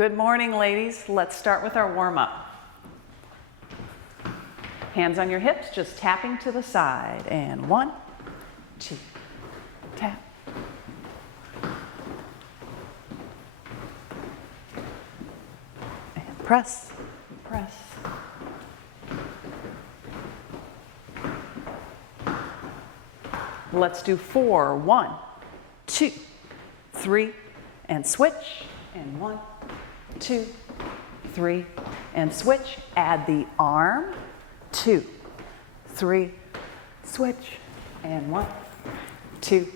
Good morning, ladies. Let's start with our warm-up. Hands on your hips, just tapping to the side. And 1, 2, tap. And press, press. Let's do 4. 1, 2, 3, and switch. And 1, 2, 3, and switch. Add the arm. 2, 3, switch. And 1, 2,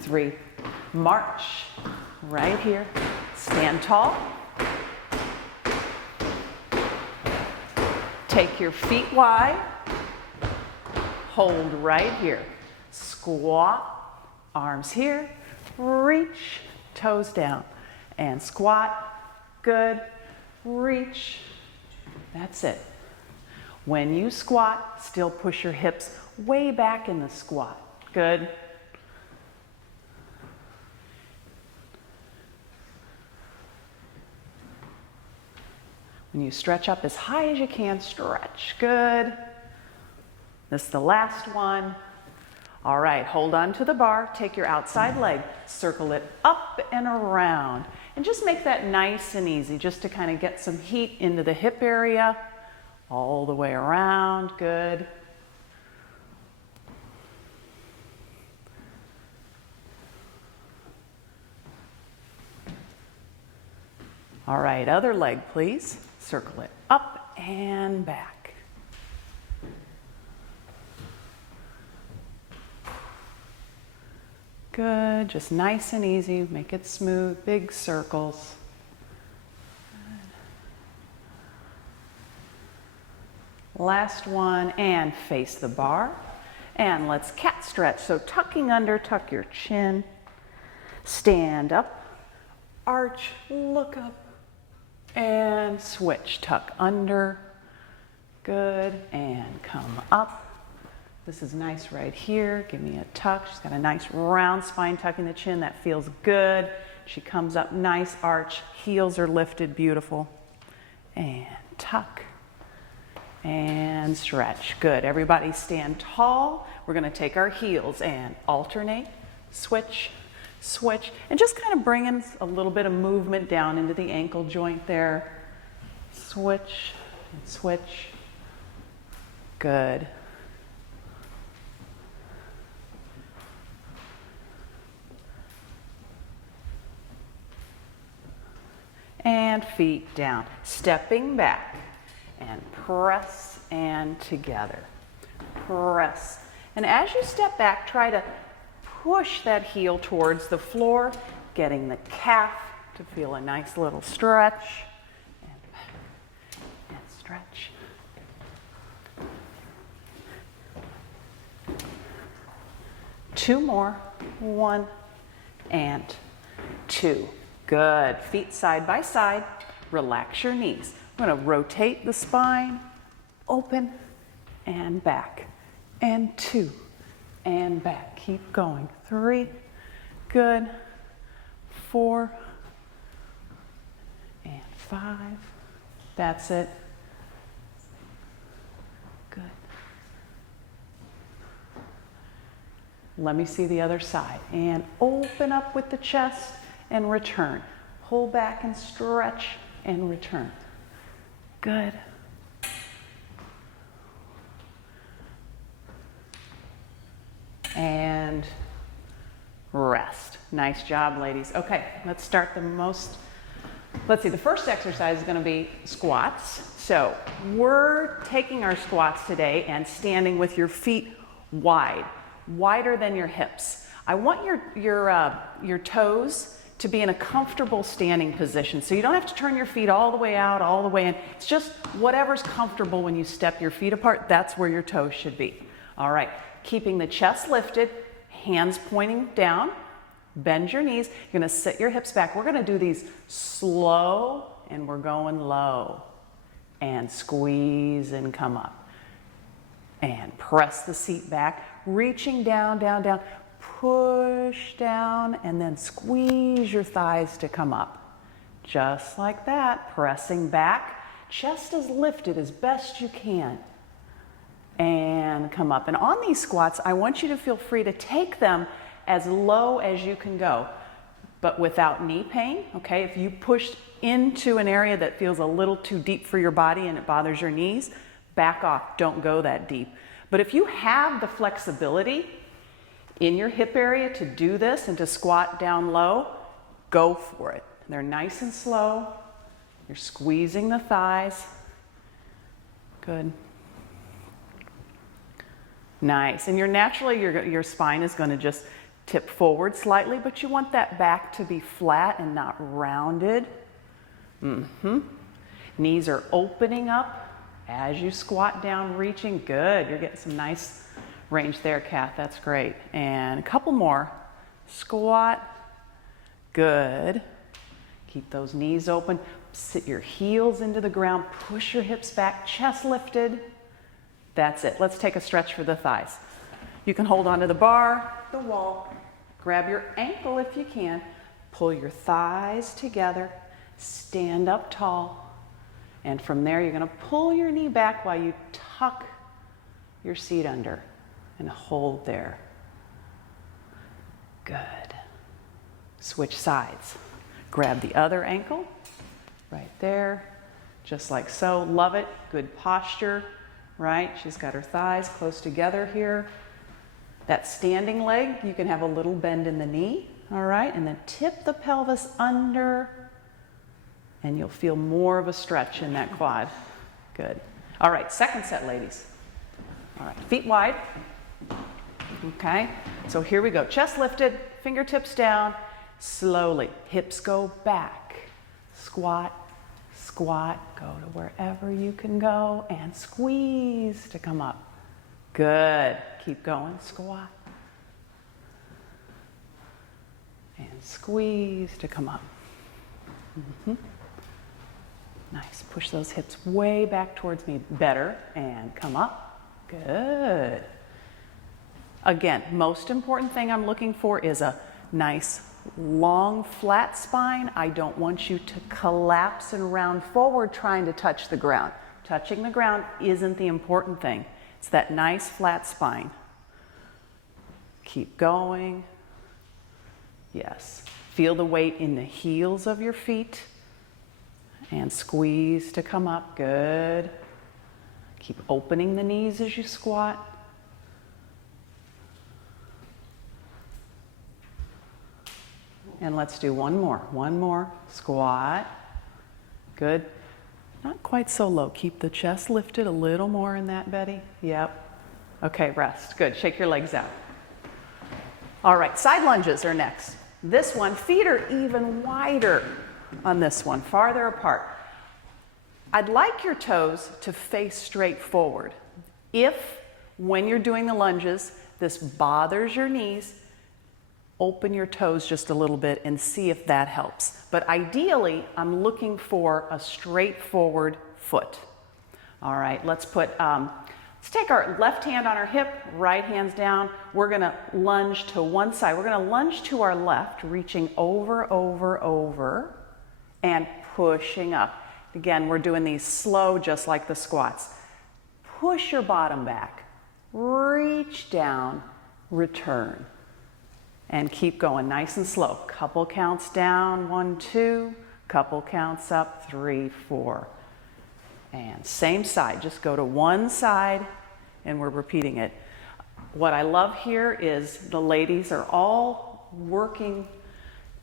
3, march. Right here. Stand tall. Take your feet wide. Hold right here. Squat, arms here, reach, toes down, and squat, good, reach, that's it. When you squat, still push your hips way back in the squat, good. When you stretch up as high as you can, stretch, good. This is the last one. All right, hold on to the bar, take your outside leg, circle it up and around, and just make that nice and easy, just to kind of get some heat into the hip area, all the way around, good. All right, other leg, please. Circle it up and back. Good, just nice and easy, make it smooth, big circles. Good. Last one, and face the bar. And let's cat stretch. So tucking under, tuck your chin. Stand up, arch, look up, and switch. Tuck under, good, and come up. This is nice right here. Give me a tuck. She's got a nice round spine, tucking the chin. That feels good. She comes up, nice arch. Heels are lifted, beautiful. And tuck. And stretch. Good. Everybody stand tall. We're going to take our heels and alternate, switch, switch. And just kind of bring in a little bit of movement down into the ankle joint there. Switch and switch. Good. And feet down, stepping back, and press and together, press. And as you step back, try to push that heel towards the floor, getting the calf to feel a nice little stretch, and stretch. Two more, 1 and 2. Good. Feet side by side. Relax your knees. I'm going to rotate the spine, open, and back. And 2, and back. Keep going. 3, good. 4, and 5. That's it. Good. Let me see the other side. And open up with the chest. And return. Pull back and stretch and return. Good. And rest. Nice job, ladies. Okay, let's start the first exercise is going to be squats. So we're taking our squats today and standing with your feet wide, wider than your hips. I want your toes to be in a comfortable standing position. So you don't have to turn your feet all the way out, all the way in. It's just whatever's comfortable when you step your feet apart, that's where your toes should be. All right, keeping the chest lifted, hands pointing down, bend your knees. You're gonna sit your hips back. We're gonna do these slow, and we're going low. And squeeze and come up. And press the seat back, reaching down, down, down. Push down and then squeeze your thighs to come up. Just like that, pressing back, chest is lifted as best you can. And come up. And on these squats, I want you to feel free to take them as low as you can go, but without knee pain, okay? If you push into an area that feels a little too deep for your body and it bothers your knees, back off, don't go that deep. But if you have the flexibility in your hip area to do this and to squat down low, go for it. They're nice and slow. You're squeezing the thighs. Good. Nice. And naturally, your spine is going to just tip forward slightly, but you want that back to be flat and not rounded. Knees are opening up as you squat down, reaching. Good. You're getting some nice range there, Kath. That's great. And a couple more. Squat. Good. Keep those knees open. Sit your heels into the ground. Push your hips back. Chest lifted. That's it. Let's take a stretch for the thighs. You can hold onto the bar, the wall. Grab your ankle if you can. Pull your thighs together. Stand up tall. And from there, you're going to pull your knee back while you tuck your seat under and hold there. Good. Switch sides. Grab the other ankle right there, just like so. Love it. Good posture, right? She's got her thighs close together here. That standing leg, you can have a little bend in the knee, all right? And then tip the pelvis under, and you'll feel more of a stretch in that quad. Good. All right, second set, ladies. All right, feet wide. Okay, so here we go. Chest lifted, fingertips down. Slowly, hips go back. Squat, squat, go to wherever you can go, and squeeze to come up. Good. Keep going. Squat. And squeeze to come up. Nice. Push those hips way back towards me. Better. And come up. Good. Again, most important thing I'm looking for is a nice, long, flat spine. I don't want you to collapse and round forward trying to touch the ground. Touching the ground isn't the important thing. It's that nice, flat spine. Keep going. Yes. Feel the weight in the heels of your feet. And squeeze to come up. Good. Keep opening the knees as you squat. And let's do one more. One more. Squat. Good. Not quite so low. Keep the chest lifted a little more in that, Betty. Yep. Okay, rest. Good. Shake your legs out. All right, side lunges are next. This one, feet are even wider on this one, farther apart. I'd like your toes to face straight forward. If, when you're doing the lunges, this bothers your knees, open your toes just a little bit and see if that helps. But ideally, I'm looking for a straightforward foot. All right, let's take our left hand on our hip, right hand's down. We're gonna lunge to one side. We're gonna lunge to our left, reaching over, over, over, and pushing up. Again, we're doing these slow, just like the squats. Push your bottom back, reach down, return. And keep going nice and slow. Couple counts down, 1, 2. Couple counts up, 3, 4. And same side, just go to one side and we're repeating it. What I love here is the ladies are all working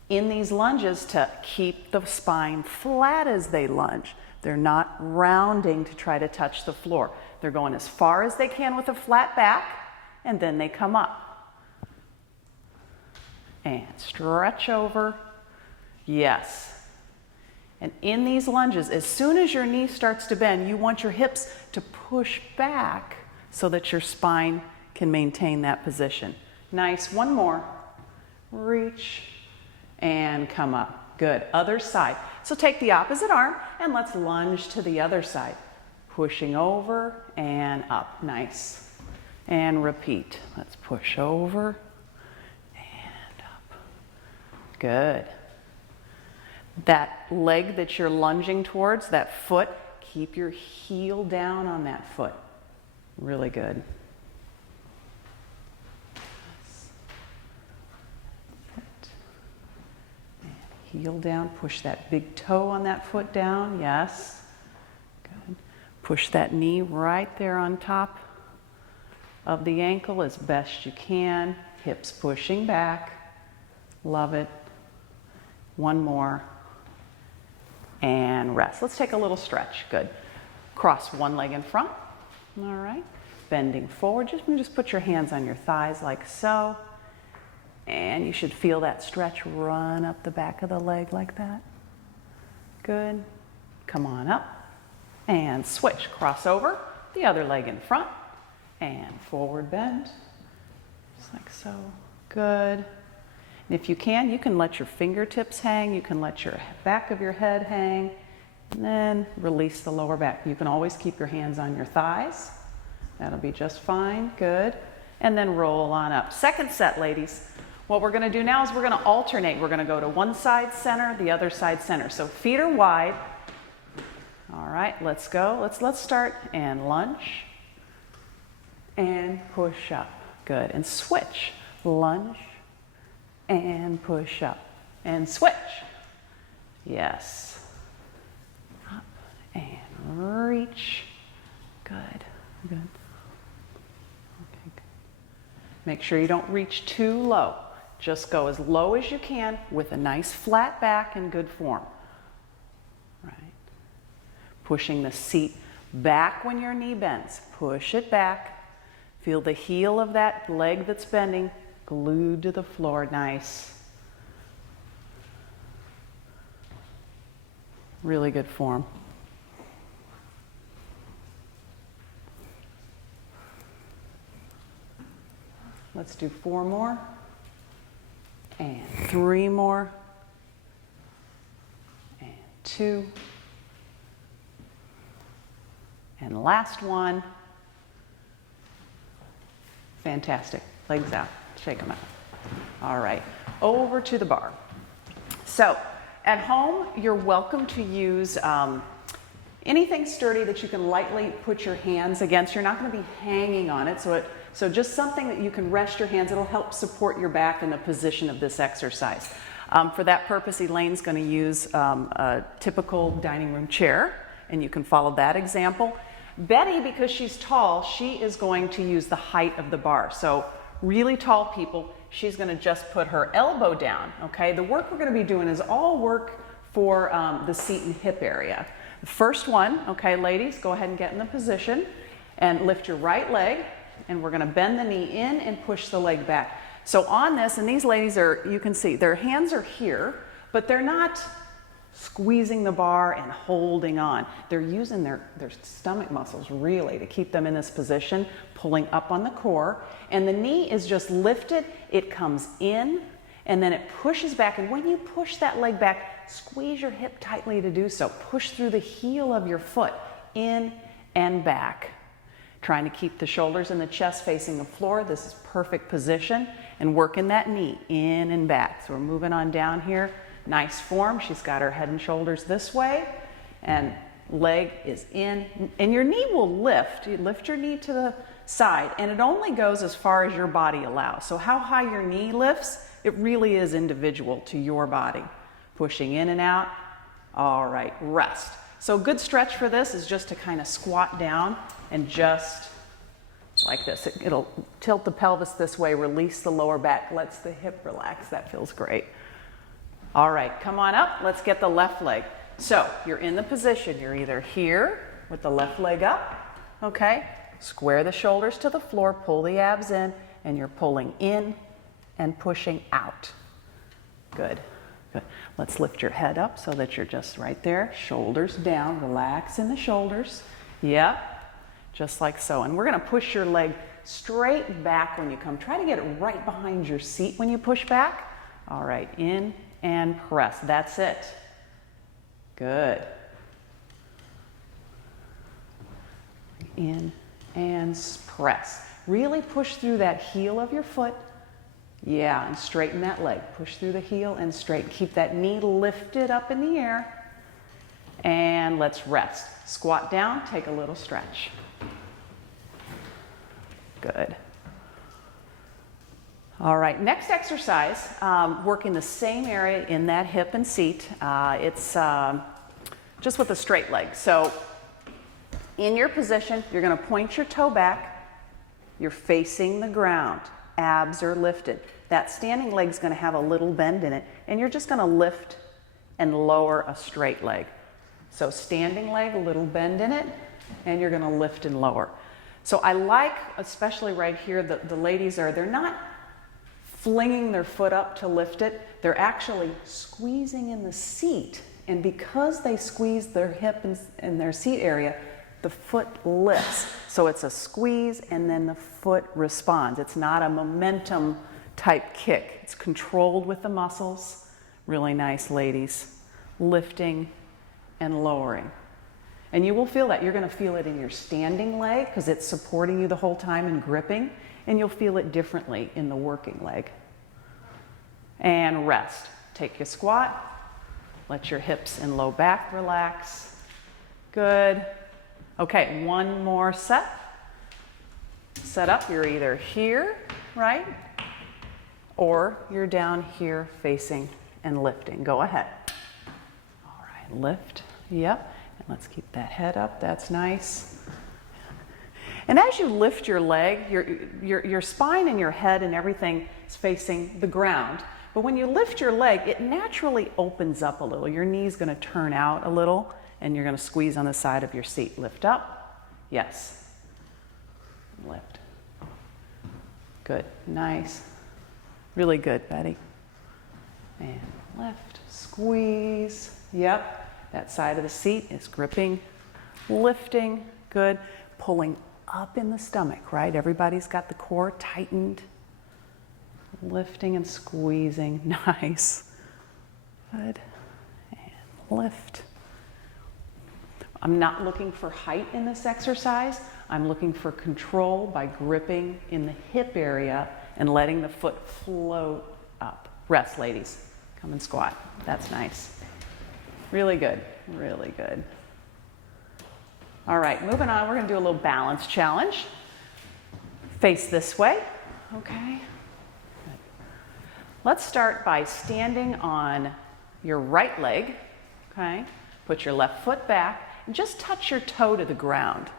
in these lunges to keep the spine flat as they lunge. They're not rounding to try to touch the floor. They're going as far as they can with a flat back, and then they come up. And stretch over. Yes. And in these lunges, as soon as your knee starts to bend, you want your hips to push back so that your spine can maintain that position. Nice. One more. Reach and come up. Good. Other side. So take the opposite arm and let's lunge to the other side. Pushing over and up. Nice. And repeat. Let's push over. Good. That leg that you're lunging towards, that foot, keep your heel down on that foot. Really good. Heel down, push that big toe on that foot down, yes. Good. Push that knee right there on top of the ankle as best you can. Hips pushing back. Love it. One more. And rest. Let's take a little stretch. Good. Cross one leg in front. All right. Bending forward. Just put your hands on your thighs like so. And you should feel that stretch run up the back of the leg like that. Good. Come on up. And switch. Cross over. The other leg in front. And forward bend. Just like so. Good. And if you can let your fingertips hang. You can let your back of your head hang. And then release the lower back. You can always keep your hands on your thighs. That'll be just fine. Good. And then roll on up. Second set, ladies. What we're going to do now is we're going to alternate. We're going to go to one side center, the other side center. So feet are wide. All right, let's go. Let's start and lunge and push up. Good. And switch. Lunge and push up and switch. Yes. Up and reach. Good. Good. Okay, good. Make sure you don't reach too low. Just go as low as you can with a nice flat back in good form. Right. Pushing the seat back when your knee bends. Push it back. Feel the heel of that leg that's bending glued to the floor. Nice. Really good form. Let's do 4 more. And 3 more. And 2. And last one. Fantastic. Legs out. Shake them out. All right. Over to the bar. So at home, you're welcome to use anything sturdy that you can lightly put your hands against. You're not going to be hanging on it. So just something that you can rest your hands. It'll help support your back in the position of this exercise. For that purpose, Elaine's going to use a typical dining room chair, and you can follow that example. Betty, because she's tall, she is going to use the height of the bar. So really tall people, she's going to just put her elbow down. Okay, the work we're going to be doing is all work for the seat and hip area. The first one, okay, ladies, go ahead and get in the position and lift your right leg. And we're going to bend the knee in and push the leg back. So on this, and these ladies are, you can see, their hands are here, but they're not squeezing the bar and holding on. They're using their stomach muscles really to keep them in this position, pulling up on the core. And the knee is just lifted, it comes in, and then it pushes back. And when you push that leg back, squeeze your hip tightly to do so. Push through the heel of your foot, in and back. Trying to keep the shoulders and the chest facing the floor. This is perfect position. And working that knee in and back. So we're moving on down here. Nice form. She's got her head and shoulders this way. And leg is in. And your knee will lift. You lift your knee to the side. And it only goes as far as your body allows. So how high your knee lifts, it really is individual to your body. Pushing in and out. All right, rest. So a good stretch for this is just to kind of squat down and just like this. It'll tilt the pelvis this way, release the lower back, lets the hip relax. That feels great. All right, come on up. Let's get the left leg. So you're in the position. You're either here with the left leg up, okay? Square the shoulders to the floor, pull the abs in, and you're pulling in and pushing out. Good. Good. Let's lift your head up so that you're just right there. Shoulders down. Relax in the shoulders. Yep. Just like so. And we're going to push your leg straight back when you come. Try to get it right behind your seat when you push back. All right. In and press. That's it. Good. In and press. Really push through that heel of your foot. Yeah, and straighten that leg. Push through the heel and straighten. Keep that knee lifted up in the air. And let's rest. Squat down, take a little stretch. Good. All right, next exercise, working the same area in that hip and seat. It's just with a straight leg. So in your position, you're going to point your toe back. You're facing the ground. Abs are lifted. That standing leg is going to have a little bend in it, and you're just going to lift and lower a straight leg. So standing leg, a little bend in it, and you're going to lift and lower. So I like, especially right here, the ladies they're not flinging their foot up to lift it. They're actually squeezing in the seat. And because they squeeze their hip and their seat area, the foot lifts. So it's a squeeze and then the foot responds. It's not a momentum type kick. It's controlled with the muscles. Really nice, ladies. Lifting and lowering. And you will feel that. You're going to feel it in your standing leg because it's supporting you the whole time and gripping. And you'll feel it differently in the working leg. And rest. Take your squat. Let your hips and low back relax. Good. Okay, one more set. Set up. You're either here, right? Or you're down here facing and lifting. Go ahead. All right, lift. Yep. And let's keep that head up. That's nice. And as you lift your leg, your spine and your head and everything is facing the ground. But when you lift your leg, it naturally opens up a little. Your knee's going to turn out a little, and you're going to squeeze on the side of your seat. Lift up. Yes. Lift. Good. Nice. Really good, Betty. And lift. Squeeze. Yep. That side of the seat is gripping. Lifting. Good. Pulling up in the stomach, right? Everybody's got the core tightened. Lifting and squeezing. Nice. Good. And lift. I'm not looking for height in this exercise. I'm looking for control by gripping in the hip area and letting the foot float up. Rest, ladies. Come and squat. That's nice. Really good. Really good. All right, moving on, we're going to do a little balance challenge. Face this way, okay? Good. Let's start by standing on your right leg, okay? Put your left foot back and just touch your toe to the ground,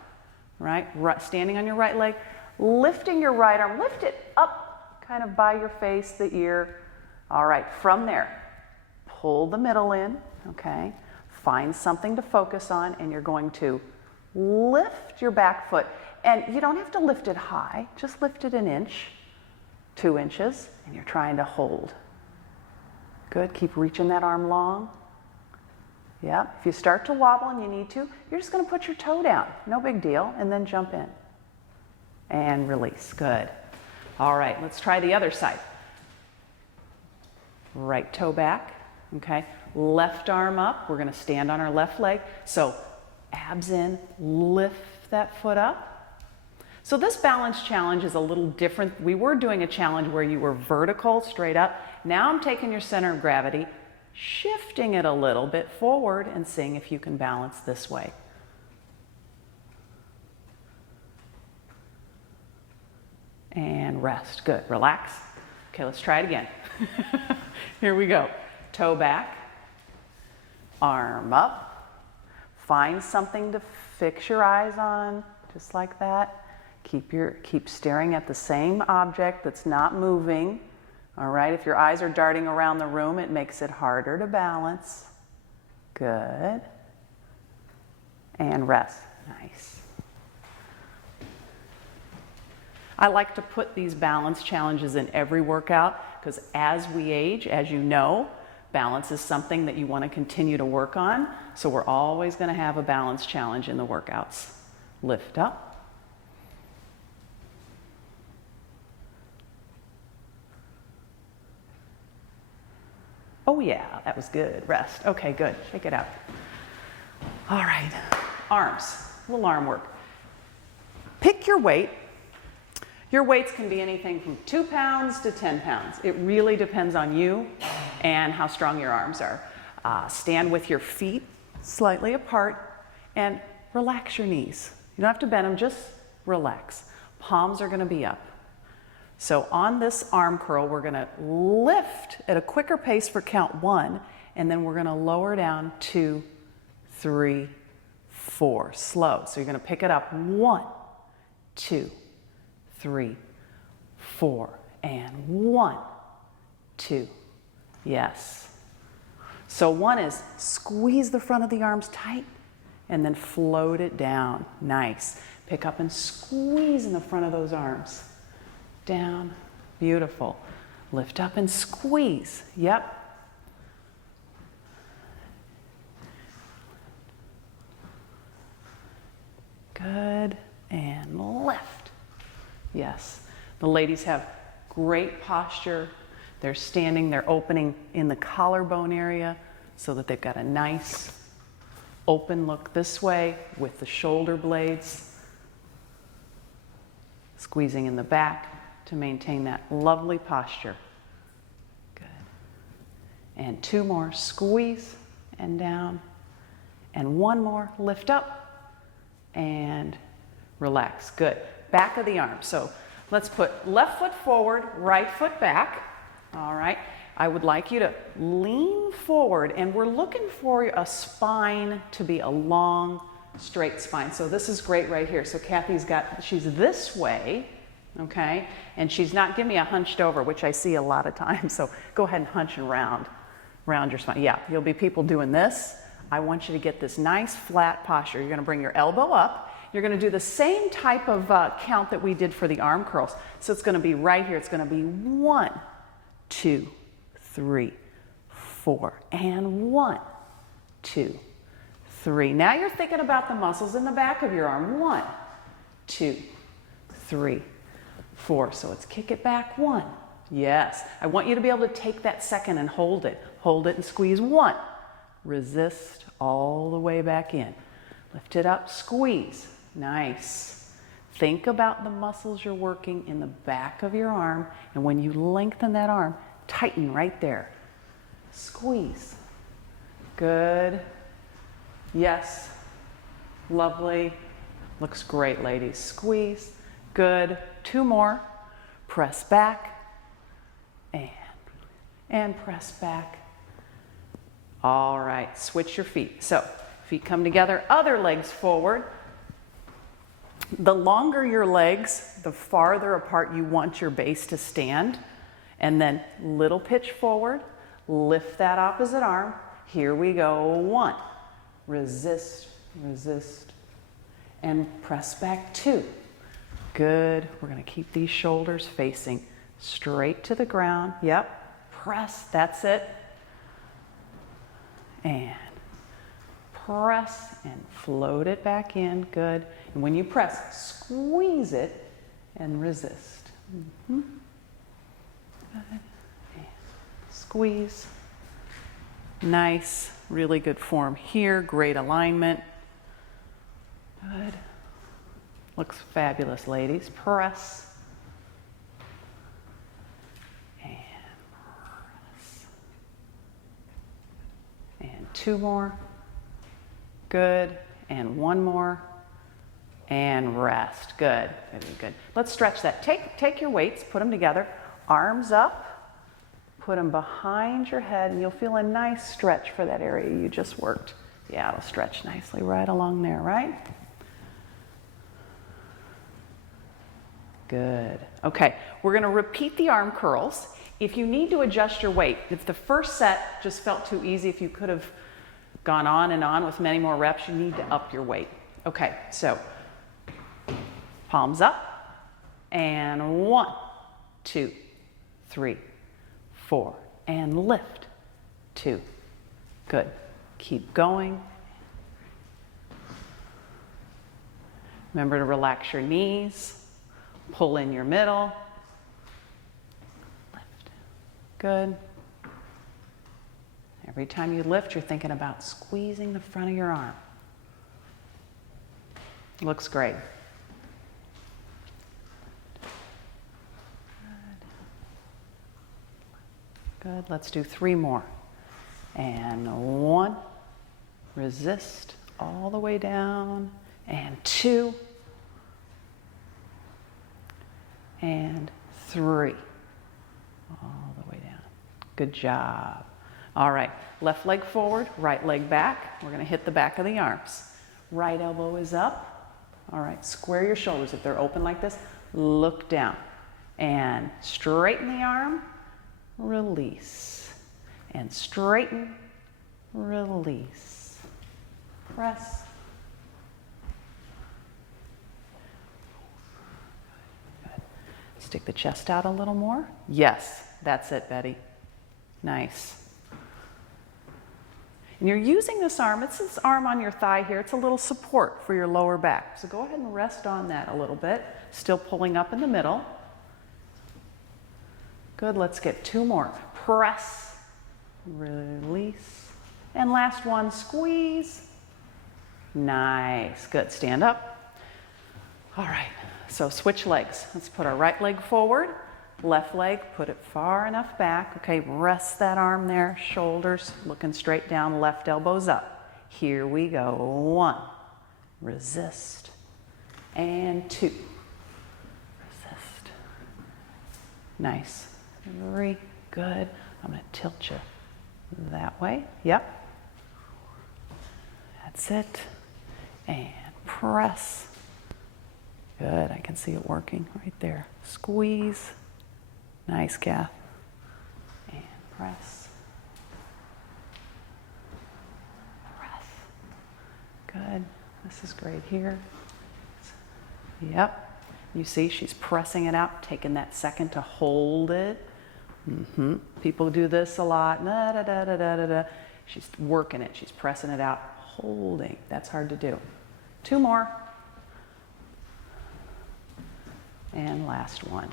right? Standing on your right leg, lifting your right arm, lift it up kind of by your face, the ear. All right, from there, pull the middle in, okay? Find something to focus on, and you're going to lift your back foot. And you don't have to lift it high, just lift it an inch, 2 inches, and you're trying to hold. Good, keep reaching that arm long. Yeah, if you start to wobble and you need to, you're just gonna put your toe down, no big deal, and then jump in. And release, good. All right, let's try the other side. Right toe back, okay? Left arm up, we're gonna stand on our left leg. So abs in, lift that foot up. So this balance challenge is a little different. We were doing a challenge where you were vertical, straight up. Now I'm taking your center of gravity, shifting it a little bit forward and seeing if you can balance this way. And rest, good, relax. Okay, let's try it again. Here we go. Toe back, arm up. Find something to fix your eyes on, just like that. Keep staring at the same object that's not moving. All right, if your eyes are darting around the room, it makes it harder to balance. Good. And rest. Nice. I like to put these balance challenges in every workout because as we age, as you know, balance is something that you want to continue to work on. So we're always going to have a balance challenge in the workouts. Lift up. Oh yeah, that was good. Rest. Okay, good. Shake it out. All right. Arms. A little arm work. Pick your weight. Your weights can be anything from 2 pounds to 10 pounds. It really depends on you and how strong your arms are. Stand with your feet slightly apart and relax your knees. You don't have to bend them, just relax. Palms are gonna be up. So on this arm curl, we're gonna lift at a quicker pace for count 1, and then we're gonna lower down 2, 3, 4, slow. So you're gonna pick it up, 1, 2, 3, 4, and 1, 2, yes. So 1 is squeeze the front of the arms tight and then float it down, nice. Pick up and squeeze in the front of those arms, down, beautiful. Lift up and squeeze, yep. Good, and lift. Yes, the ladies have great posture. They're standing, they're opening in the collarbone area so that they've got a nice open look this way with the shoulder blades. Squeezing in the back to maintain that lovely posture. Good. And 2 more, squeeze and down. And 1 more, lift up and relax. Good. Back of the arm. So let's put left foot forward, right foot back. All right. I would like you to lean forward, and we're looking for a spine to be a long, straight spine. So this is great right here. So she's this way, okay? And she's not giving me a hunched over, which I see a lot of times. So go ahead and hunch and round your spine. Yeah, you'll be people doing this. I want you to get this nice flat posture. You're gonna bring your elbow up. You're gonna do the same type of count that we did for the arm curls. So it's gonna be right here. It's gonna be 1, 2, 3, 4, and 1, 2, 3. Now you're thinking about the muscles in the back of your arm. 1, 2, 3, 4. So let's kick it back. 1. Yes. I want you to be able to take that second and hold it. Hold it and squeeze. 1. Resist all the way back in. Lift it up, squeeze. Nice. Think about the muscles you're working in the back of your arm, and when you lengthen that arm, tighten right there. Squeeze. Good. Yes. Lovely. Looks great, ladies. Squeeze. Good. 2 more. Press back. And press back. All right. Switch your feet. So, feet come together. Other legs forward. The longer your legs, the farther apart you want your base to stand. And then little pitch forward, lift that opposite arm. Here we go. 1, resist, resist, and press back. 2. Good. We're going to keep these shoulders facing straight to the ground. Yep. Press. That's it. And press and float it back in. Good. And when you press, squeeze it and resist. Mm-hmm. Good. And squeeze. Nice. Really good form here. Great alignment. Good. Looks fabulous, ladies. Press. And press. And 2 more. Good. And 1 more. And rest. Good. Good, good. Let's stretch that. Take your weights, put them together. Arms up. Put them behind your head, and you'll feel a nice stretch for that area you just worked. Yeah, it'll stretch nicely right along there, right? Good. Okay, we're going to repeat the arm curls. If you need to adjust your weight, if the first set just felt too easy, if you could have gone on and on with many more reps, you need to up your weight. Okay, so palms up, and 1, 2, 3, 4, and lift. 2. Good. Keep going. Remember to relax your knees. Pull in your middle. Lift. Good. Every time you lift, you're thinking about squeezing the front of your arm. Looks great. Good, let's do 3 more. And 1, resist all the way down, and 2, and 3, all the way down. Good job. All right, left leg forward, right leg back. We're gonna hit the back of the arms. Right elbow is up. All right, square your shoulders. If they're open like this, look down. And straighten the arm, release. And straighten, release. Press. Good. Stick the chest out a little more. Yes, that's it, Betty. Nice. And you're using this arm, it's this arm on your thigh here, it's a little support for your lower back. So go ahead and rest on that a little bit, still pulling up in the middle. Good, let's get 2 more. Press, release, and last one, squeeze. Nice, good, stand up. All right, so switch legs. Let's put our right leg forward, left leg, put it far enough back. Okay, rest that arm there, shoulders looking straight down, left elbow's up. Here we go. 1, resist, and 2, resist. Nice. 3, good. I'm going to tilt you that way. Yep. That's it. And press. Good. I can see it working right there. Squeeze. Nice, Kath. And press. Press. Good. This is great here. Yep. You see, she's pressing it out, taking that second to hold it. People do this a lot. Da, da, da, da, da, da. She's working it. She's pressing it out, holding. That's hard to do. 2 more. And last one.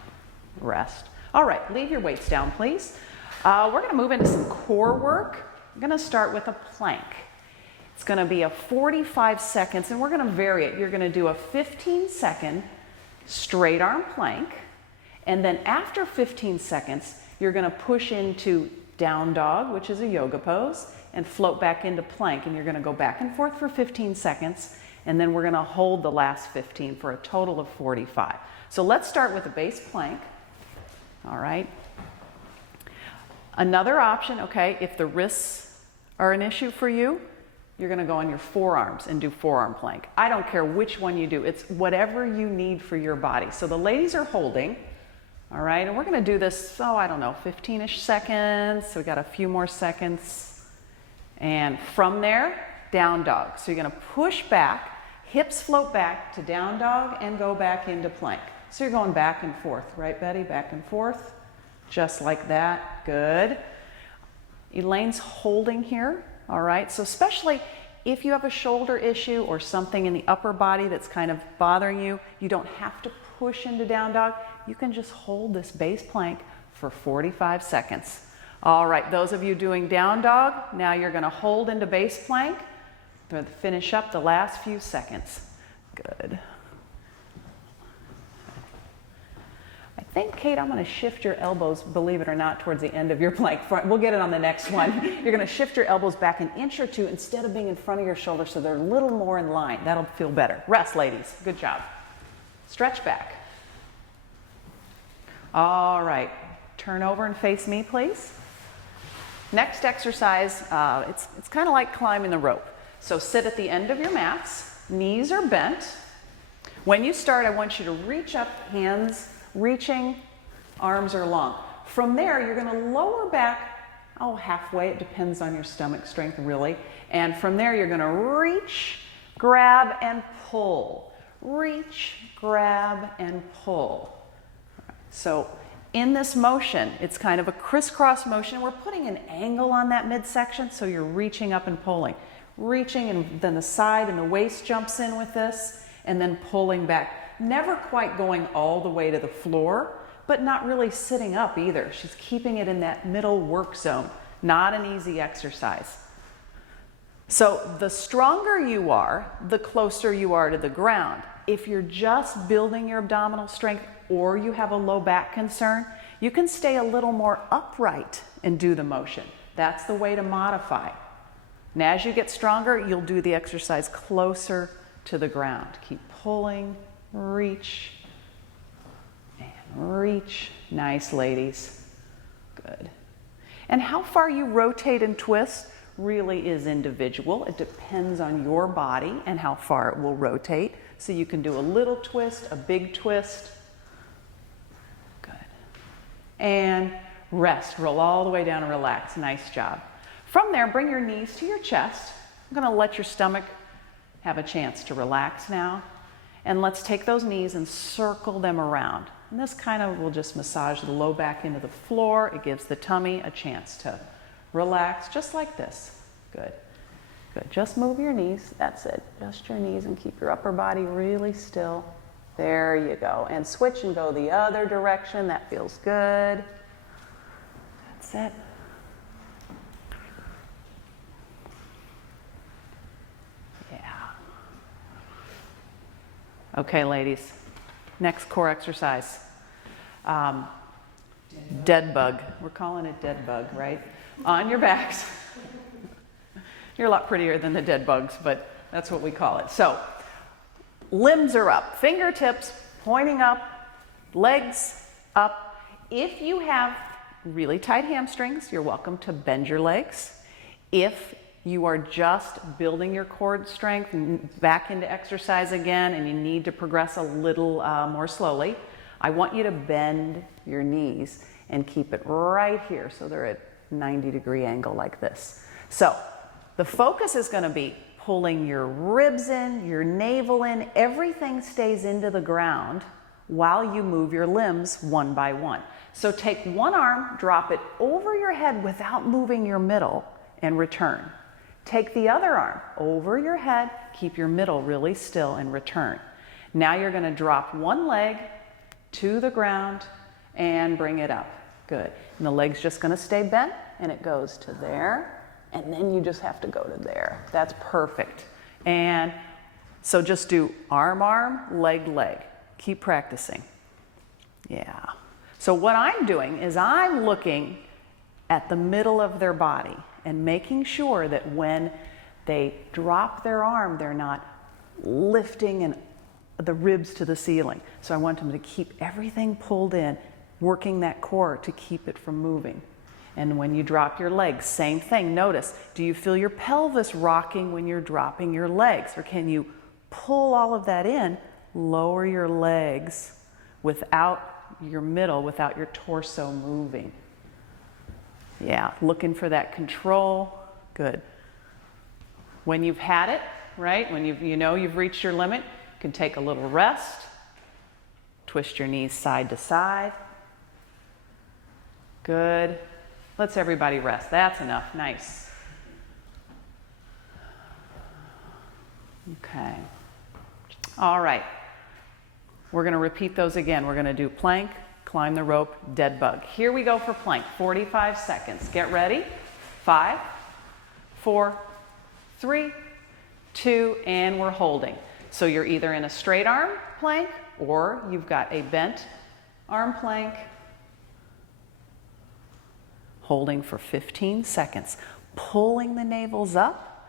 Rest. All right, leave your weights down, please. We're going to move into some core work. I'm going to start with a plank. It's going to be a 45 seconds, and we're going to vary it. You're going to do a 15-second straight arm plank, and then after 15 seconds, you're going to push into down dog, which is a yoga pose, and float back into plank, and you're going to go back and forth for 15 seconds, and then we're going to hold the last 15 for a total of 45. So let's start with a base plank. All right. Another option, okay, if the wrists are an issue for you, you're going to go on your forearms and do forearm plank. I don't care which one you do. It's whatever you need for your body. So the ladies are holding, all right, and we're going to do this, I don't know, 15-ish seconds. So we got a few more seconds. And from there, down dog. So you're going to push back, hips float back to down dog and go back into plank. So you're going back and forth, right, Betty? Back and forth, just like that. Good. Elaine's holding here, all right? So especially if you have a shoulder issue or something in the upper body that's kind of bothering you, you don't have to push into down dog. You can just hold this base plank for 45 seconds. All right, those of you doing down dog, now you're going to hold into base plank. We're going to finish up the last few seconds. Good. I think, Kate, I'm going to shift your elbows, believe it or not, towards the end of your plank. We'll get it on the next one. You're going to shift your elbows back an inch or 2 instead of being in front of your shoulder so they're a little more in line. That'll feel better. Rest, ladies. Good job. Stretch back. All right. Turn over and face me, please. Next exercise, it's kind of like climbing the rope. So sit at the end of your mats. Knees are bent. When you start, I want you to reach up, hands reaching, arms are long. From there, you're going to lower back, halfway. It depends on your stomach strength, really. And from there, you're going to reach, grab, and pull. Reach, grab, and pull. So in this motion, it's kind of a crisscross motion. We're putting an angle on that midsection, so you're reaching up and pulling. Reaching, and then the side and the waist jumps in with this, and then pulling back. Never quite going all the way to the floor, but not really sitting up either. She's keeping it in that middle work zone. Not an easy exercise. So the stronger you are, the closer you are to the ground. If you're just building your abdominal strength or you have a low back concern, you can stay a little more upright and do the motion. That's the way to modify. And as you get stronger, you'll do the exercise closer to the ground. Keep pulling, reach, and reach. Nice, ladies. Good. And how far you rotate and twist really is individual. It depends on your body and how far it will rotate. So you can do a little twist, a big twist. Good. And rest. Roll all the way down and relax. Nice job. From there, bring your knees to your chest. I'm going to let your stomach have a chance to relax now. And let's take those knees and circle them around. And this kind of will just massage the low back into the floor. It gives the tummy a chance to relax, just like this. Good. Good. Just move your knees. That's it. Just your knees and keep your upper body really still. There you go. And switch and go the other direction. That feels good. That's it. Okay, ladies, next core exercise. Dead bug. We're calling it dead bug, right? On your backs. You're a lot prettier than the dead bugs, but that's what we call it. So, limbs are up, fingertips pointing up, legs up. If you have really tight hamstrings, you're welcome to bend your legs. If you are just building your core strength back into exercise again and you need to progress a little more slowly, I want you to bend your knees and keep it right here so they're at 90-degree angle like this. So the focus is going to be pulling your ribs in, your navel in, everything stays into the ground while you move your limbs one by one. So take one arm, drop it over your head without moving your middle, and return. Take the other arm over your head, keep your middle really still, and return. Now you're going to drop one leg to the ground and bring it up. Good. And the leg's just going to stay bent, and it goes to there, and then you just have to go to there. That's perfect. And so just do arm, arm, leg, leg. Keep practicing. Yeah. So what I'm doing is I'm looking at the middle of their body and making sure that when they drop their arm, they're not lifting and the ribs to the ceiling. So I want them to keep everything pulled in, working that core to keep it from moving. And when you drop your legs, same thing. Notice, do you feel your pelvis rocking when you're dropping your legs? Or can you pull all of that in, lower your legs without your middle, without your torso moving? Yeah, looking for that control. Good. When you've had it, right, when you know you've reached your limit, you can take a little rest. Twist your knees side to side. Good. Let's everybody rest. That's enough. Nice. Okay. All right. We're going to repeat those again. We're going to do plank, climb the rope, dead bug. Here we go for plank. 45 seconds. Get ready. 5, 4, 3, 2, and we're holding. So you're either in a straight arm plank or you've got a bent arm plank. Holding for 15 seconds. Pulling the navels up,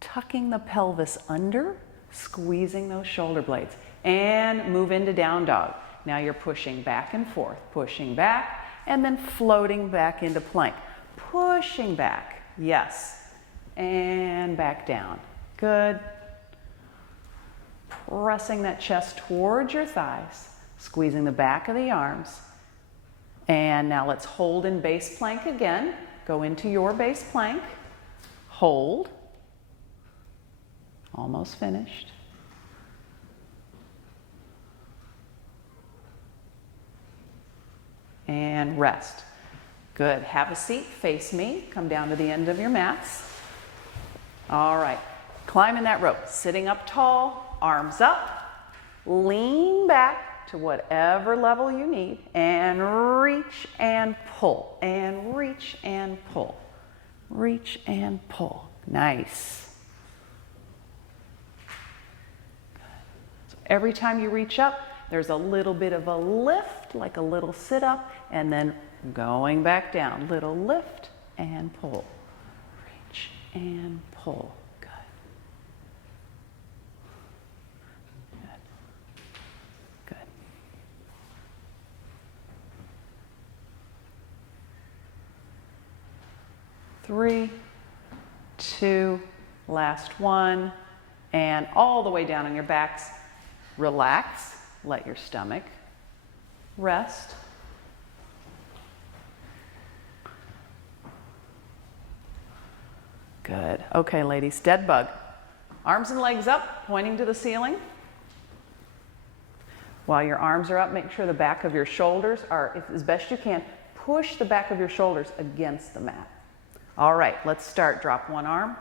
tucking the pelvis under, squeezing those shoulder blades, and move into down dog. Now you're pushing back and forth, pushing back, and then floating back into plank. Pushing back, yes, and back down. Good. Pressing that chest towards your thighs, squeezing the back of the arms. And now let's hold in base plank again. Go into your base plank. Hold. Almost finished. And rest. Good. Have a seat. Face me. Come down to the end of your mats. All right. Climbing that rope. Sitting up tall. Arms up. Lean back to whatever level you need. And reach and pull. And reach and pull. Reach and pull. Nice. Good. So every time you reach up, there's a little bit of a lift, like a little sit-up, and then Going back down. Little lift and pull. Reach and pull. Good. Good. Good. 3, 2, last one, and all the way down on your backs. Relax, let your stomach rest. Good. Okay, ladies, dead bug. Arms and legs up, pointing to the ceiling. While your arms are up, make sure the back of your shoulders are, as best you can, push the back of your shoulders against the mat. All right, let's start. Drop one arm,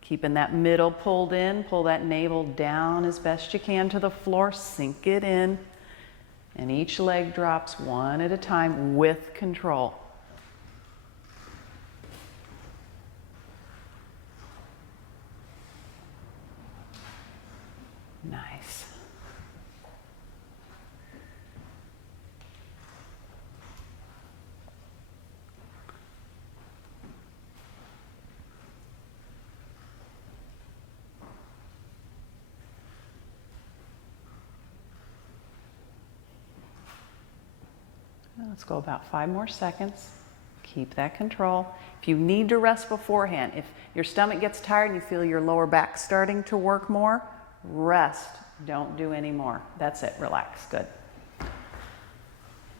keeping that middle pulled in. Pull that navel down as best you can to the floor. Sink it in. And each leg drops one at a time with control. Nice. Let's go about 5 more seconds. Keep that control. If you need to rest beforehand, if your stomach gets tired and you feel your lower back starting to work more, rest. Don't do any more. That's it. Relax. Good.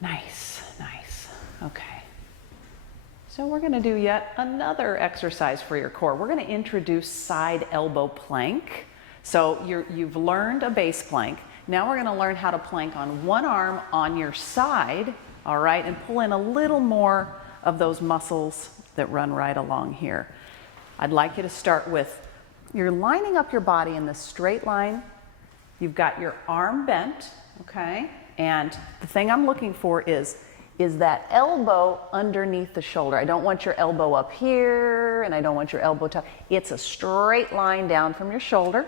Nice. Nice. Okay. So we're going to do yet another exercise for your core. We're going to introduce side elbow plank. So you've learned a base plank. Now we're going to learn how to plank on one arm on your side. All right, and pull in a little more of those muscles that run right along here. I'd like you to start with, you're lining up your body in this straight line. You've got your arm bent, okay? And the thing I'm looking for is that elbow underneath the shoulder. I don't want your elbow up here, and I don't want your elbow top. It's a straight line down from your shoulder.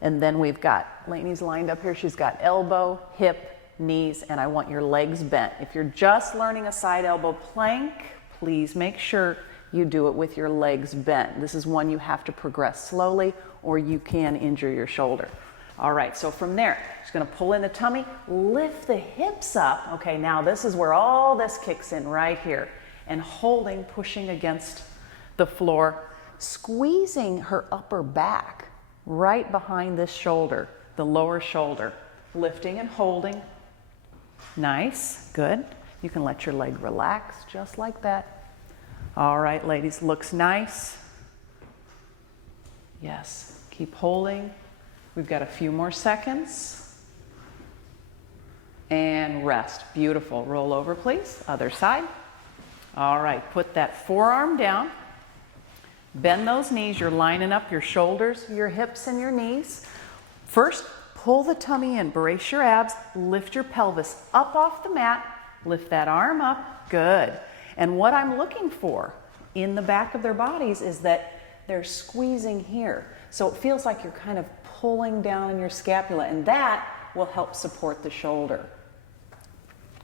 And then we've got, Lainey's lined up here. She's got elbow, hip, knees, and I want your legs bent. If you're just learning a side elbow plank, please make sure you do it with your legs bent. This is one you have to progress slowly or you can injure your shoulder. All right, so from there, just gonna pull in the tummy, lift the hips up. Okay, now this is where all this kicks in right here. And holding, pushing against the floor, squeezing her upper back right behind this shoulder, the lower shoulder, lifting and holding. Nice, good. You can let your leg relax just like that. All right, ladies, looks nice. Yes, keep holding. We've got a few more seconds. And rest, beautiful. Roll over, please, other side. All right, put that forearm down. Bend those knees, you're lining up your shoulders, your hips, and your knees. First, pull the tummy in, brace your abs, lift your pelvis up off the mat, lift that arm up, good. And what I'm looking for in the back of their bodies is that they're squeezing here. So it feels like you're kind of pulling down in your scapula, and that will help support the shoulder.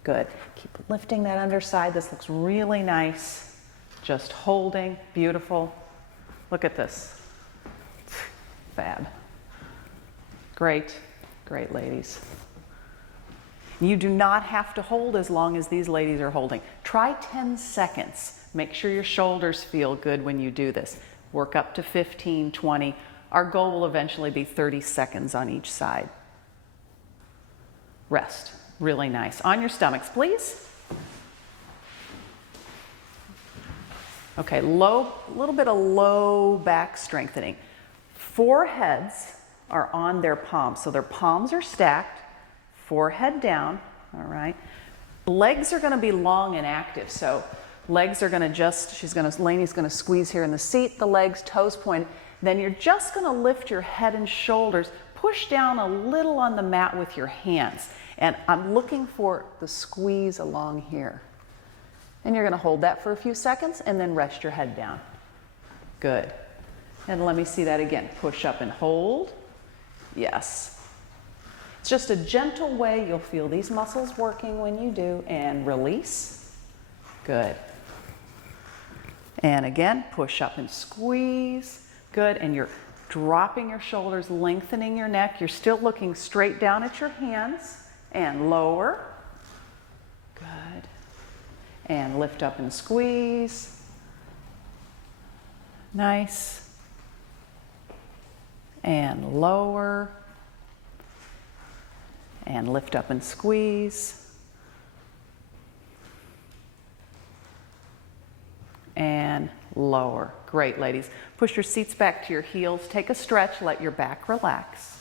Good. Keep lifting that underside. This looks really nice. Just holding, beautiful. Look at this. Fab. Great. Great, ladies. You do not have to hold as long as these ladies are holding. Try 10 seconds. Make sure your shoulders feel good when you do this. Work up to 15, 20. Our goal will eventually be 30 seconds on each side. Rest. Really nice. On your stomachs, please. Okay, little bit of low back strengthening. Foreheads are on their palms. So their palms are stacked, forehead down, all right? Legs are gonna be long and active. So legs are gonna Lainey's gonna squeeze here in the seat, the legs, toes point. Then you're just gonna lift your head and shoulders, push down a little on the mat with your hands. And I'm looking for the squeeze along here. And you're gonna hold that for a few seconds and then rest your head down. Good. And let me see that again. Push up and hold. Yes. It's just a gentle way. You'll feel these muscles working when you do. And release. Good. And again, push up and squeeze. Good. And you're dropping your shoulders, lengthening your neck. You're still looking straight down at your hands and lower. Good. And lift up and squeeze. Nice. And lower. And lift up and squeeze. And lower. Great, ladies. Push your seats back to your heels. Take a stretch. Let your back relax.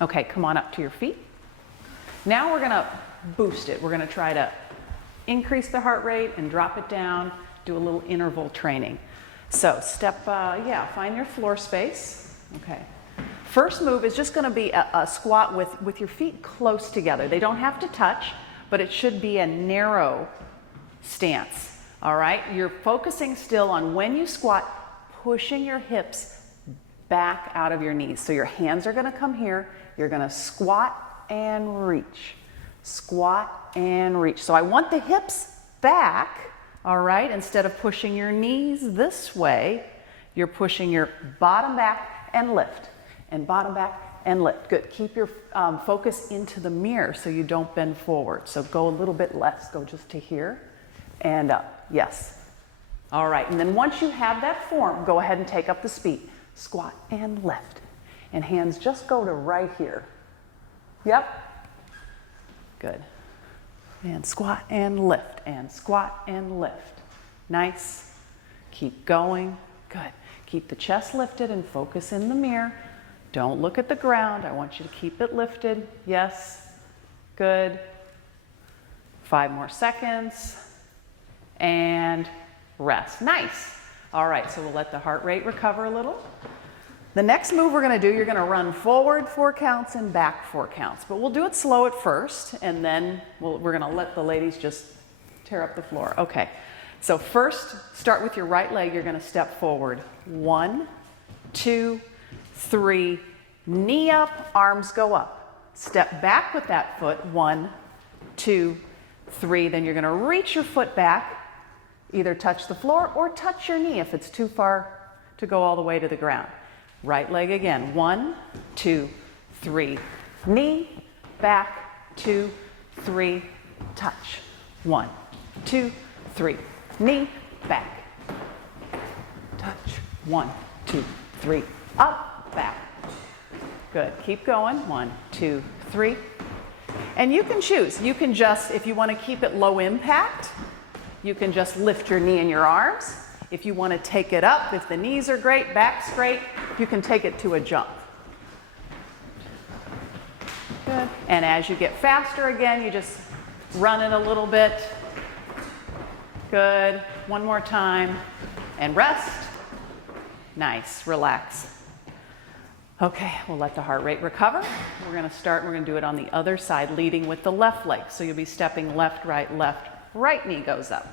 Okay, come on up to your feet. Now we're going to boost it. We're going to try to increase the heart rate and drop it down. Do a little interval training. So find your floor space. Okay. First move is just going to be a squat with your feet close together. They don't have to touch, but it should be a narrow stance. All right? You're focusing still on when you squat, pushing your hips back out of your knees. So your hands are going to come here. You're going to squat and reach. Squat and reach. So I want the hips back, all right? Instead of pushing your knees this way, you're pushing your bottom back and lift. And bottom back and lift. Good. Keep your focus into the mirror so you don't bend forward. So go a little bit less. Go just to here and up. Yes. All right. And then once you have that form, go ahead and take up the speed. Squat and lift. And hands just go to right here. Yep. Good. And squat and lift. And squat and lift. Nice. Keep going. Good. Keep the chest lifted and focus in the mirror. Don't look at the ground. I want you to keep it lifted. Yes. Good. 5 more seconds. And rest. Nice. All right, so we'll let the heart rate recover a little. The next move we're going to do, you're going to run forward 4 counts and back 4 counts. But we'll do it slow at first, and then we're going to let the ladies just tear up the floor. Okay. So first, start with your right leg. You're going to step forward. 1, 2, 3, knee up, arms go up. Step back with that foot. 1, 2, 3. Then you're going to reach your foot back. Either touch the floor or touch your knee if it's too far to go all the way to the ground. Right leg again. 1, 2, 3. Knee, back, 2, 3, touch. 1, 2, 3. Knee, back. Touch. 1, 2, 3. Up, back. Good. Keep going. 1, 2, 3. And you can choose. You can just, if you want to keep it low impact, you can just lift your knee and your arms. If you want to take it up, if the knees are great, back's great, you can take it to a jump. Good. And as you get faster again, you just run it a little bit. Good. One more time. And rest. Nice. Relax. Okay, we'll let the heart rate recover. We're going to start, we're going to do it on the other side, leading with the left leg. So you'll be stepping left, right knee goes up.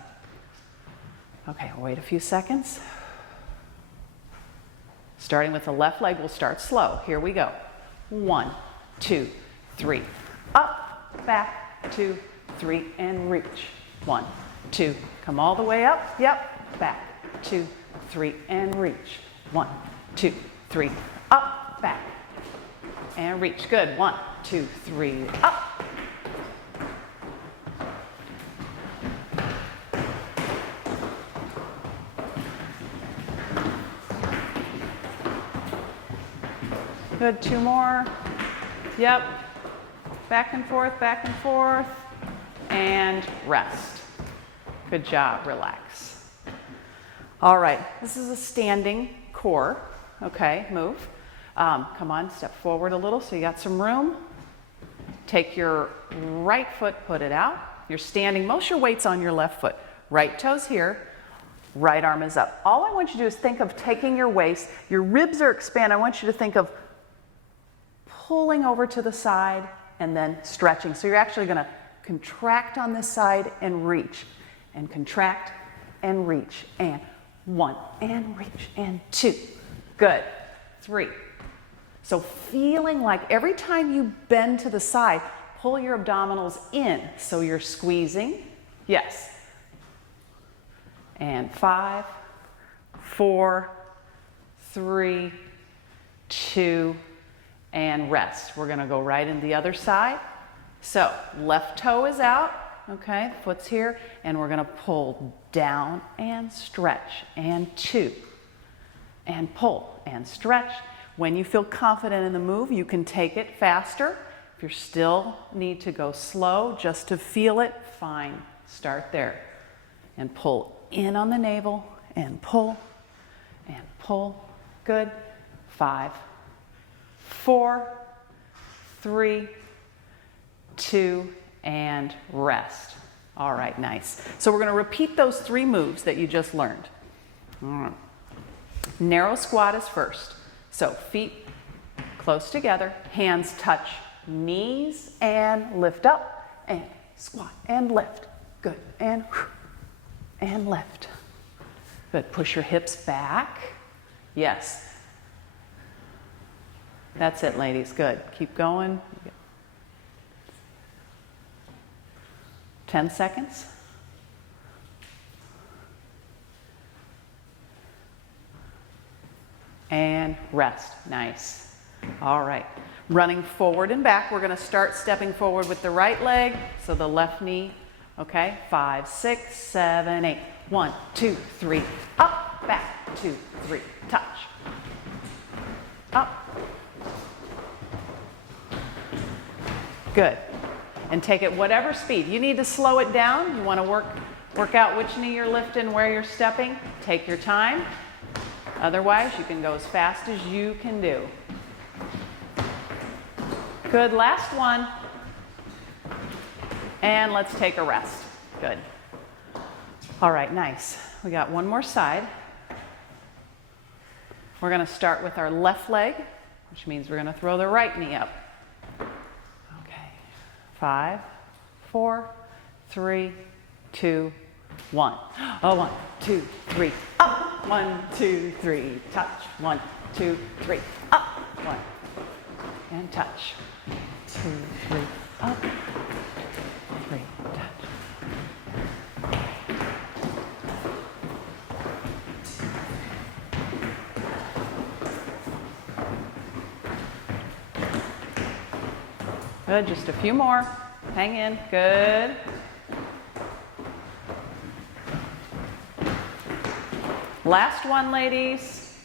Okay, we'll wait a few seconds. Starting with the left leg, we'll start slow. Here we go. 1, 2, 3. Up, back, 2, 3, and reach. 1, 2. Come all the way up. Yep. Back, 2, 3, and reach. 1, 2, 3. Up, back, and reach. Good. 1, 2, 3. Up. Good. 2 more. Yep. Back and forth, and rest. Good job. Relax. All right. This is a standing core. Okay, move. Come on, step forward a little so you got some room. Take your right foot, put it out. You're standing, most of your weight's on your left foot. Right toe's here, right arm is up. All I want you to do is think of taking your waist, your ribs are expanded. I want you to think of pulling over to the side and then stretching. So you're actually going to contract on this side and reach, and contract and reach, and 1, and reach, and 2. Good. 3, So feeling like every time you bend to the side, pull your abdominals in. So you're squeezing. Yes. And 5, 4, 3, 2, and rest. We're gonna go right into the other side. So left toe is out, okay, foot's here, and we're gonna pull down and stretch, and 2, and pull and stretch. When you feel confident in the move, you can take it faster. If you still need to go slow just to feel it, fine, start there. And pull in on the navel, and pull, good. 5, 4, 3, 2, and rest. All right, nice. So we're gonna repeat those 3 moves that you just learned. Narrow squat is first. So feet close together, hands touch knees, and lift up, and squat, and lift. Good, and lift. Good, push your hips back. Yes. That's it, ladies, good. Keep going. 10 seconds. And rest, nice. All right, running forward and back. We're gonna start stepping forward with the right leg, so the left knee, okay? 5, 6, 7, 8. 1, 2, 3, up, back, 2, 3, touch. Up. Good. And take it whatever speed. You need to slow it down. You wanna work out which knee you're lifting, where you're stepping. Take your time. Otherwise, you can go as fast as you can do. Good, last one. And let's take a rest. Good. All right, nice. We got one more side. We're gonna start with our left leg, which means we're gonna throw the right knee up. Okay, 5, 4, 3, 2, 1. Oh, 1, 2, 3, up. 1, 2, 3, touch. 1, 2, 3, up. 1, and touch. 2, 3, up. 3, touch. Good, just a few more. Hang in, good. Last one, ladies.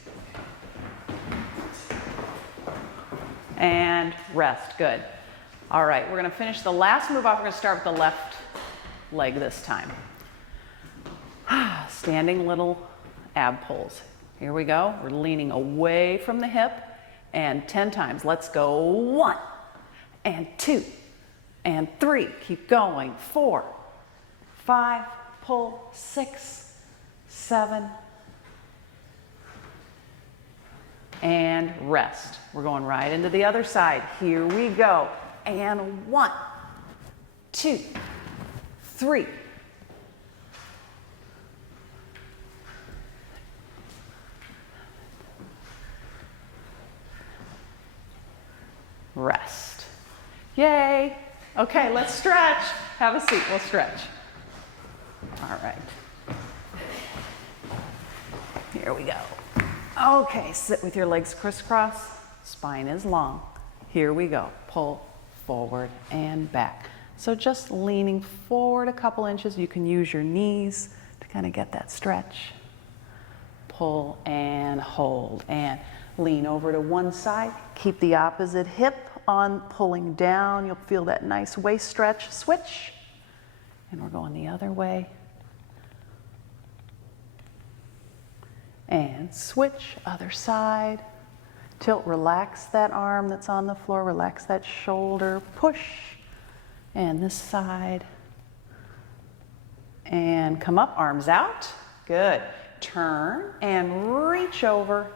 And rest, good. All right, we're gonna finish the last move off. We're gonna start with the left leg this time. Standing little ab pulls. Here we go. We're leaning away from the hip, and 10 times. Let's go. 1, and 2, and 3. Keep going. 4, 5, pull. 6, 7, and rest. We're going right into the other side. Here we go. And 1, 2, 3. Rest. Yay. Okay, let's stretch. Have a seat, we'll stretch. All right. Here we go. Okay, sit with your legs crisscross. Spine is long. Here we go. Pull forward and back. So just leaning forward a couple inches. You can use your knees to kind of get that stretch. Pull and hold and lean over to one side. Keep the opposite hip on, pulling down. You'll feel that nice waist stretch. Switch. And we're going the other way. And switch, other side. Tilt, relax that arm that's on the floor. Relax that shoulder. Push. And this side. And come up, arms out. Good. Turn and reach over.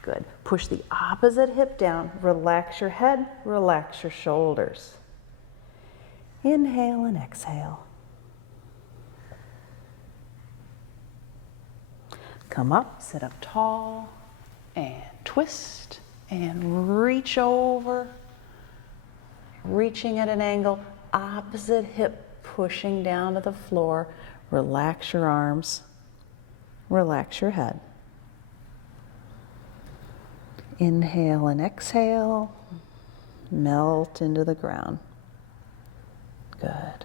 Good. Push the opposite hip down. Relax your head, relax your shoulders. Inhale and exhale. Come up, sit up tall, and twist and reach over, reaching at an angle, opposite hip pushing down to the floor. Relax your arms, relax your head. Inhale and exhale, melt into the ground. Good.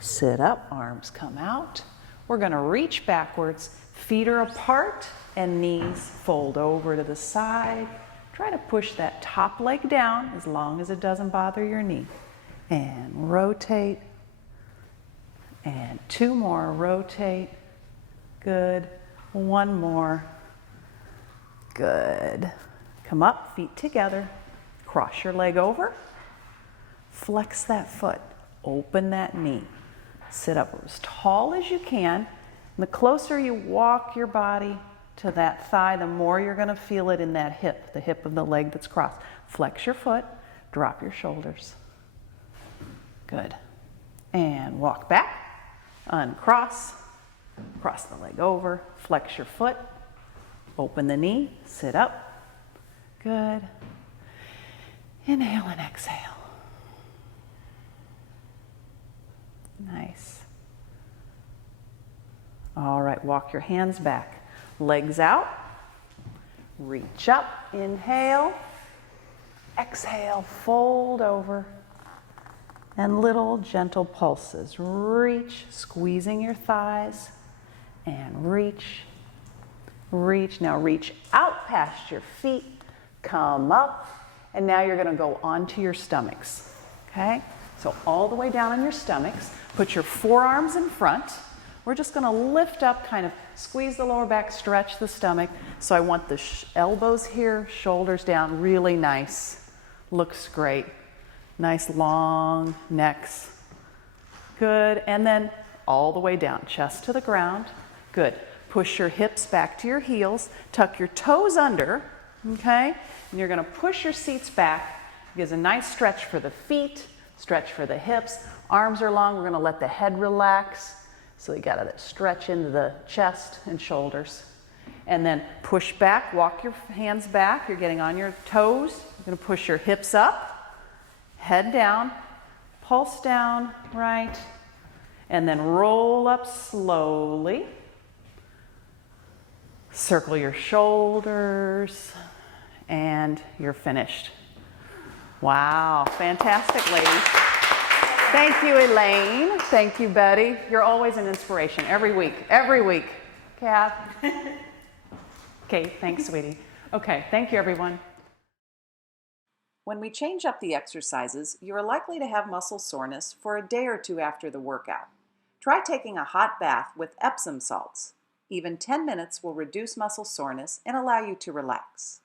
Sit up, arms come out. We're going to reach backwards, feet are apart and knees fold over to the side. Try to push that top leg down as long as it doesn't bother your knee. And rotate. And 2 more, rotate. Good. 1 more. Good. Come up, feet together. Cross your leg over. Flex that foot. Open that knee. Sit up as tall as you can. And the closer you walk your body to that thigh, the more you're going to feel it in that hip, the hip of the leg that's crossed. Flex your foot. Drop your shoulders. Good. And walk back. Uncross. Cross the leg over. Flex your foot. Open the knee, sit up. Good. Inhale and exhale. Nice. All right, walk your hands back. Legs out. Reach up, inhale. Exhale, fold over. And little gentle pulses. Reach, squeezing your thighs. And reach. Reach, now reach out past your feet, come up, and now you're going to go onto your stomachs, okay? So all the way down on your stomachs, put your forearms in front. We're just going to lift up, kind of squeeze the lower back, stretch the stomach. So I want the elbows here, shoulders down, really nice. Looks great. Nice long necks. Good, and then all the way down, chest to the ground. Good. Push your hips back to your heels, tuck your toes under, okay? And you're gonna push your seats back. It gives a nice stretch for the feet, stretch for the hips. Arms are long, we're gonna let the head relax. So you gotta stretch into the chest and shoulders. And then push back, walk your hands back. You're getting on your toes. You're gonna push your hips up, head down, pulse down, right? And then roll up slowly. Circle your shoulders, and you're finished. Wow, fantastic, ladies. Thank you, Elaine. Thank you, Betty. You're always an inspiration every week, every week. Kath. Okay, thanks, sweetie. Okay, thank you, everyone. When we change up the exercises, you are likely to have muscle soreness for a day or 2 after the workout. Try taking a hot bath with Epsom salts. Even 10 minutes will reduce muscle soreness and allow you to relax.